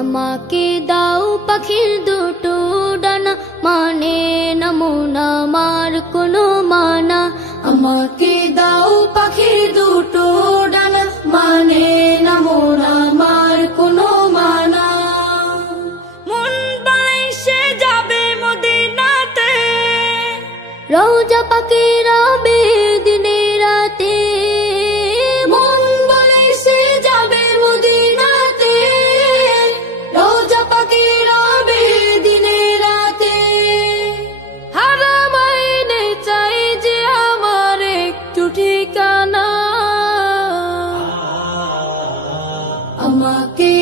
আমাকে দাও পাখির দুটো ডানা, মানে না মন আমার কোনো মানা। আমাকে দাও পাখির দুটো ডানা, মানে না মন আমার কোনো মানা। মন বাইসে যাবে মদিনাতে, রওজা পাকে রবে দিনে রাতে। মন বাইসে যাবে মদিনাতে, রওজা পাকে রবে দিনে রাতে। হারামাইনে চাই যে আমার একটু ঠিকানা, আমাকে